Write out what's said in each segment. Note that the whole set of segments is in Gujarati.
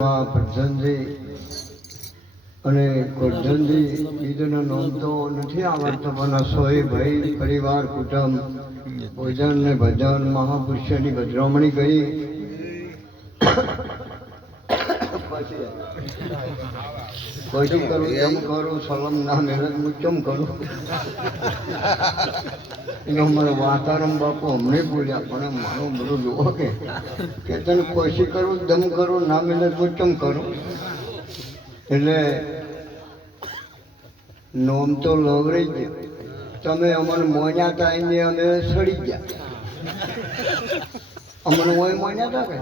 પ્રધાનજી અને ગોરધનજી બીજોનો નામ તો નથી આવડતો પણ સોય ભાઈ પરિવાર કુટુંબ ભોજન ને ભજન મહાપુરુષોની ભદ્રામણી કરી પછી કરું એમ કરું સલમ ના મહેનત હું કેમ કરું એનો અમારો વાતાવરણ બાપુ અમને બોલ્યા પણ મારું બધું જોવો કે તને કોશી કરું દમ કરું ના મહેનત હું કેમ કરું એટલે નોમ તો લવરાઈ ગયું તમે અમને મોન્યા હતા એને અમે સડી ગયા અમને હોય મોન્યા હતા કે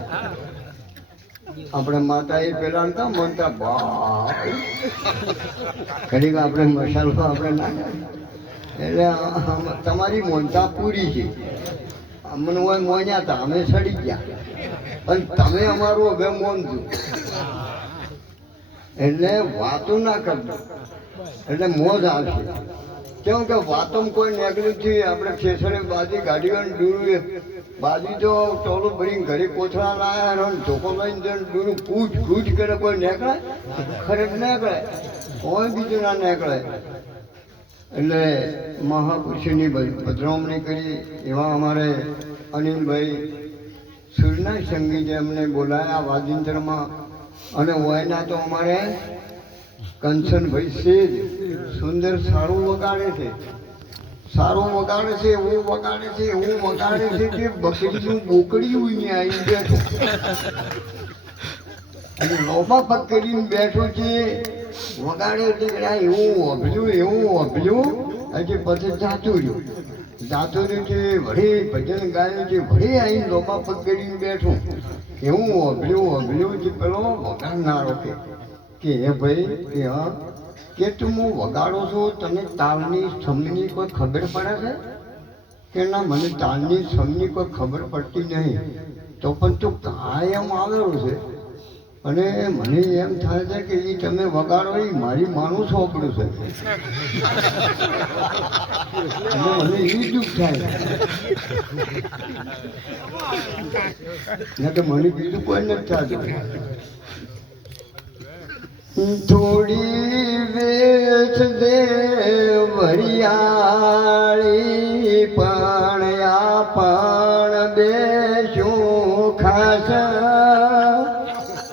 આપણે માતા એ પેલા નતા મનતા બા ઘડીક આપણે મસાલો આપણે નાખ્યા એટલે તમારી મોનતા પૂરી છે અમને હોય મોન્યા હતા અમે સડી ગયા અને તમે અમારું હવે મોનતું એટલે વાતો ના કરજો એટલે મોજ આવશે કેમ કે વાતો કોઈ નીકળ્યું છે આપણે ખેસરે બાજી ગાડીઓ દૂર બાજી તો ટોલું ભરીને ઘરે કોથળા લાયા ધોકો લઈને દૂર કૂચ કૂચ કરે કોઈ નીકળે ખરેખ નીકળે કોઈ બીજું ના નીકળે એટલે મહાપુરુષોની ભદ્રામણી કરી એવા અમારે અનિલભાઈ સૂરના સંગીતે અમને બોલાયા વાજિંત્રમાં અને વયના તો અમારે કંચનભાઈ સેજ સુંદર સારું વગાડે છે સારું વગાડે છે એવું વગાડે છે એવું વગાડે છે કે બકરીનું બોકડી ઉઈને આવી બેઠું અને લોબા પગ કરીને બેઠો છે વગાડે છે કે એવું અભલ્યું હજી પછી જાતું રહ્યું છે વળી ભજન ગાયું છે વળી અહીં લોબા પગ કરીને બેઠું એવું અભલ્યું છે પેલો વગાડનારો કે હે ભાઈ કે હા કે તું હું વગાડો છું તને તાલની સમની કોઈ ખબર પડે છે કે ના મને તાલની સમની કોઈ ખબર પડતી નહીં તો પણ તું કાયમ આવેલો છે અને મને એમ થાય છે કે એ તમે વગાડો એ મારી માનું સોંપડું છે મને એ દુઃખ થાય ના તો મને બીજું કોઈ નથી થતું થોડી વેચ દે વરિયાળી પણ આપણ બેશું ખાસ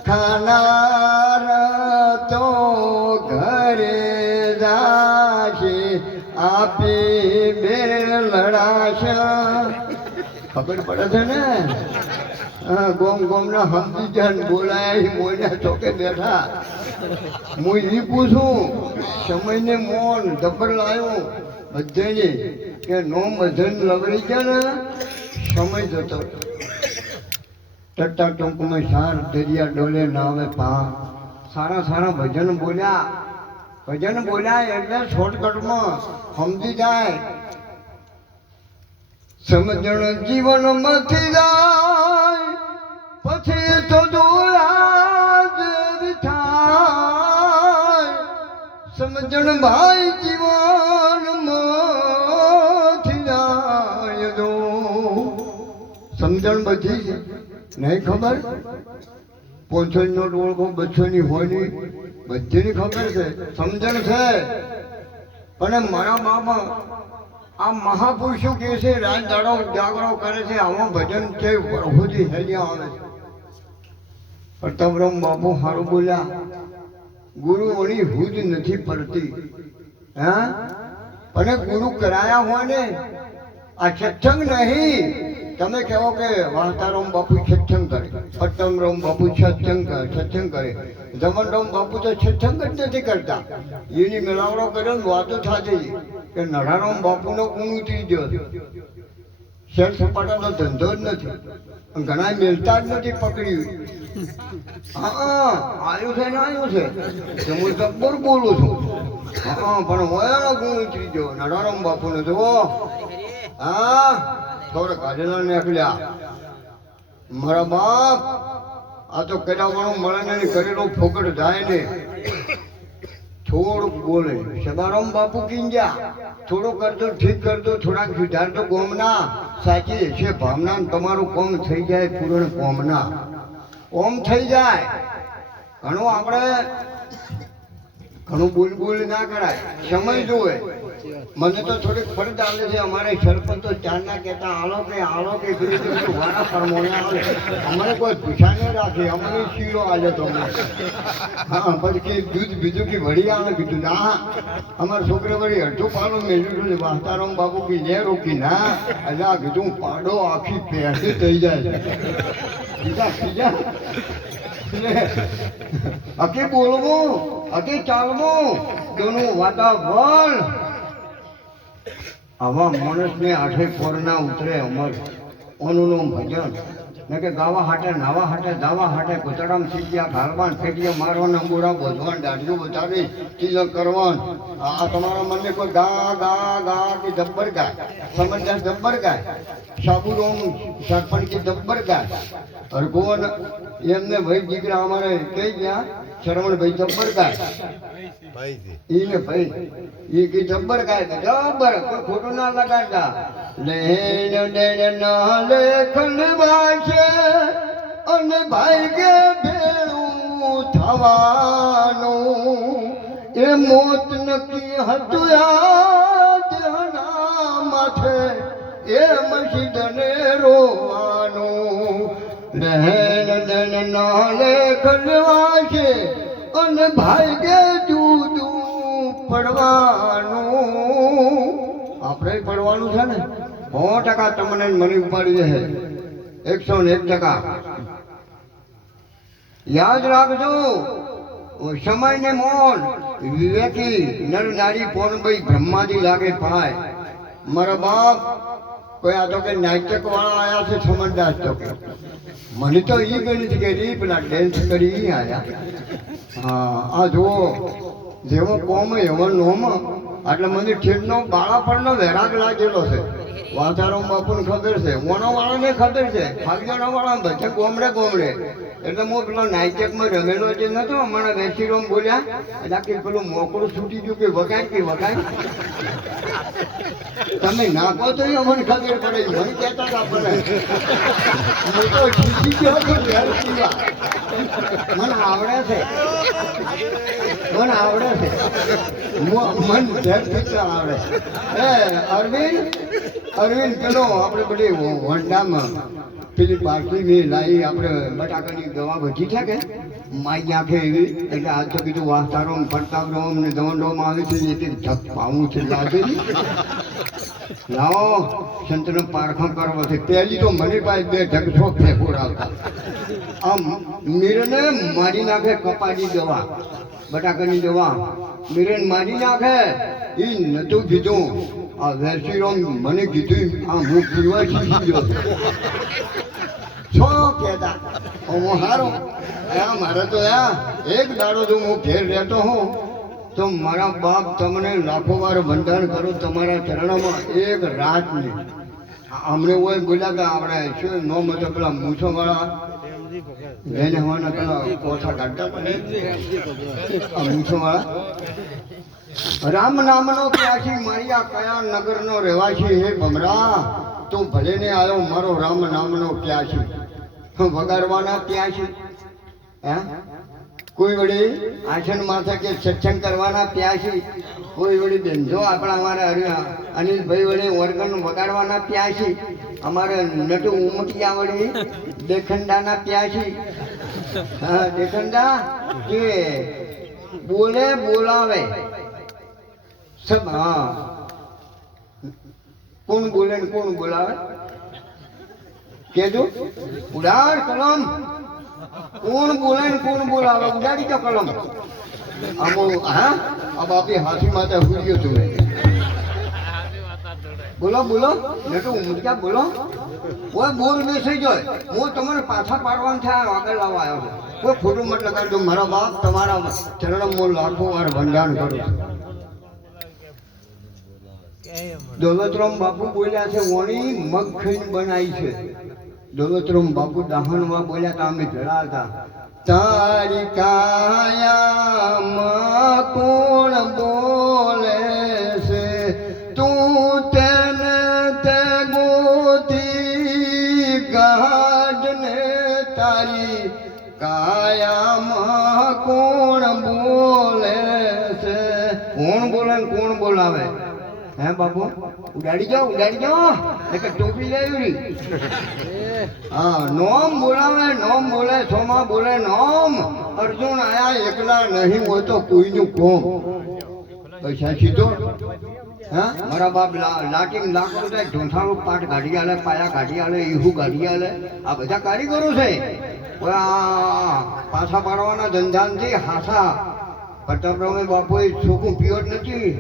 ખાનાર તો ઘરે જાશે આપી બે લડાશ ખબર પડે છે ને ગોમ ગોમના સમજી જાય બોલાય મોયના ચોકે બેઠા હું એ પૂછું સમયને મોન દબર લાવ્યો બધાને કે નો બધન લવડી ગયા ને સમય જતો ટટ્ટા ટૂંકમાં સાર દરિયા ડોલે નાવે પા સારા ભજન બોલ્યા એટલે શોર્ટકટમાં સમજી જાય સમજણ જીવનમાંથી જાય પછી તો સમજણ ભાઈ જીવનમાંથી જાય દો સમજણ બધી છે નહીં ખબર 500 નોટ ઓળખો 200ની હોય નહીં બધીની ખબર છે સમજણ છે પણ મારા બાપા આ મહાપુરુષો કે છે રાત દાડો જાગરો કરે છે આમાં ભજન છે પ્રભુજી હેલ્યા આવે છે પ્રતાપરામ બાપુ સારું બોલ્યા ગુરુઓની હુજ નથી પડતી હા અને ગુરુ કરાયા હોય ને આ સત્સંગ નહીં તમે કહો કે વાર્તારામ બાપુ સત્સંગ કરે પટ્ટમરામ બાપુ સત્સંગ કરે જમનરામ બાપુ તો સત્સંગ જ નથી કરતા એની મેળાવડો કર્યો ને વાતો થતી કે નડારામ બાપુનો ગુણ ઉતરી ગયો શેર સપાટાનો ધંધો જ નથી ઘણા મેલતા જ નથી પકડ્યું આવ્યું છે ને આવ્યું છે હું જબ્બર બોલું છું પણ હોયાનો ગુણ ઉતરી ગયો નડારામ બાપુને જુઓ હા થોડા કાઢેલા નીકળ્યા મારા બાપ આ તો કર્યાવાળું મળે ને કરેલો ફોકટ જાય ને થોડુંક બોલે સદારામ બાપુ કીંજ્યા થોડું કરતો ઠીક કરતો થોડાક સુધાર તો કોમના સાચી છે ભાવના તમારું કોમ થઈ જાય પૂરણ કોમના ઓમ થઈ જાય ઘણું આપણે ઘણું બોલ ના કરાય, સમય જોવે. મને તો થોડીક ફરજ આવે છે. અમારે સરપંચ તો ચારના કહેતા આલો કે વાળા ફરમોને આવે. અમને કોઈ પૂછા નહીં રાખે, અમને શીરો આલે તો હા પછી કે દૂધ બીજું કે વળી આવે કીધું ના અમારા છોકરા વળી અડધું પાડો મેળવ્યું છે. વાસ્તારામ બાપુ કી ને રોકી ના એટલે કીધું પાડો આખી પેસી થઈ જાય બીજા અકે બોલવું અકે ચાલવું તેનું વાતાવરણ આવા માણસને આઠે કોર ના ઉતરે. અમર ઓનું ભજન ને કે ગાવા હાટે નાવા હાટે દાવા હાટે કૂતરામ સીટિયા ઘાલવાન ફેટિયા મારવાના અંગુરા બોધવાન દાઢીઓ બતાવી તિલક કરવાન. આ તમારા મને કોઈ ગા ગા ગા કે જબ્બર ગાય, સમજદાર જબ્બર ગાય, સાબુરોમ સરપંચ કે જબ્બર ગાય. હરગોન એમને ભાઈ દીકરા અમારે કઈ ગયા શરવણભાઈ જબ્બર ગાય એને ભાઈ એ કે જબ્બર ગાય જબ્બર કોઈ ખોટું ના લગાડતા. લેન ના લેખન વાંચે અને ભાઈ કે ભેળું થવાનું એ મોત નક્કી હતું યાદના માથે એ મસ્જિદને રોવાનું. લેન ના લેખન વાંચે અને ભાઈ કે જુદું પડવાનું. આપણે પડવાનું છે ને 100% તમને મને ઉપાડી દે 101%. યાદ રાખજો સમયને મોન વિવેકી નર નારી પોન ભાઈ બ્રહ્માજી લાગે પાય. મારા બાપ કોઈ આ તો કે નાટક વાળા આયા છે સમજદાર તો કે મને તો એ ગણી છે કે રી પેલા ડેન્સ કરી આયા. હા આ જુઓ જેવો કોમ એવો નોમ એટલે મને ઠેરનો બાળાપણનો વેરાગ લાગેલો છે. વાતારામ બાપુને ખબર છે, ઓણાવાળાને ખબર છે, ખાગજાણાવાળા બધા ગોમડે એટલે હું પેલો નાઇટેકમાં રમેલો જે નતો હમણાં વેસીરોમ બોલ્યા એટલે કે પેલું મોકળું છૂટી ગયું કે વગાય તમે નાખો તો અમને ખબર પડે. મને કહેતા હતા મને હું તો શીખી ગયો હતો મને આવડે છે મન ઘેર પીતા આવડે. અરવિંદ પેલો આપણે બધી વંડામાં પેલી બાટલી લાવી આપણે બટાકાની દવા બચી છે કે માઈ નાખે એવી એટલે આજ તો કીધું વાસ્તારો ફટકાવરો ને દવંડોમાં આવે છે એક ધક પાવું છે લાગે લાવો સંતનો પારખો કરવો છે. પહેલી તો મને પાસે 2 ઢગસો ફેંકોડ આવતા. આમ મીરને મારી નાખે કપાની દવા બટાકાની દવા મીરન મારી નાખે એ નતું કીધું. આ વેસીરોમ મને કીધું આ હું પીવા શીખી ગયો શું કહેતા હું હારો મારે તો એક દાડો જો હું ઘેર રહેતો હોઉં તો મારા બાપ તમને લાખો વાર બંધાણ કરું તમારા ચરણોમાં એક રાત નહીં. અમને હોય બોલ્યા કે આપણે શું નો મતો પેલા મૂછોવાળા લઈને હોવાના પેલા કોઠા કાઢતા મૂછોવાળા રામ નામનો પ્યાસી મારિયા કયા નગરનો રહેવાસી હે ભમરા તું ભલે ને આવ્યો મારો રામ નામનો પ્યાસી વગાડવાના પ્યાસી. હે કોઈ વળી આસન માથે કે સત્સંગ કરવાના પ્યાસી, કોઈ વળી ધંધો આપણા અમારા અનિલભાઈ વળી ઓર્ગન વગાડવાના પ્યાસી, અમારે નટુ ઉમટિયા વળી દેખંડાના પ્યાસી. હા દેખંડા કે બોલે બોલાવે સબ. હા કોણ બોલે ને કોણ બોલાવે કેજો ઉડાડ કલમ. કોણ બોલે ને કોણ બોલાવે ઉડાડી તો કલમ. આમો હા આ બાપી હાથી માતા હુર્યો તું બોલો નટુ ઉમટિયા બોલો. કોઈ બોર બેસી જાય હું તમને પાછા પાડવાનું થાય આગળ લાવવા આવ્યો છું. કોઈ ખોટું મત લગાડજો. મારા બાપ તમારા ચરણ હું લાખો વાર વંદાણ કરું છું. દોલતરામ બાપુ બોલ્યા છે વણી મગ ખાઈને બનાવી છે. દોલતરામ બાપુ દાહણમાં બોલ્યા હતા અમે જડા હતા. તારી કાયામાં કોણ બોલે છે તું તેને તે ગોતી ગાઢને તારી કાયામાં બોલે ને કોણ બોલાવે? હે બાપુ, ઉડાડી જાઓ એક ટોપી લેવી. હા, નોમ બોલાવે, નોમ બોલે, સોમા બોલે નોમ. અર્જુન આયા એકલા નહીં હોય તો કોઈનું કોમ. પૈસા સીધો હા મારા બાપ લાટીને લાકડું થાય, ઢોંઠાળું પાટ કાઢી આલે, પાયા કાઢી આલે, ઈહું કાઢી આલે. આ બધા કારીગરો છે. પાછા પાડવાના ધંધાથી હાથા પ્રતાપરામે બાપુએ ચોખ્ખું પીવટ નથી.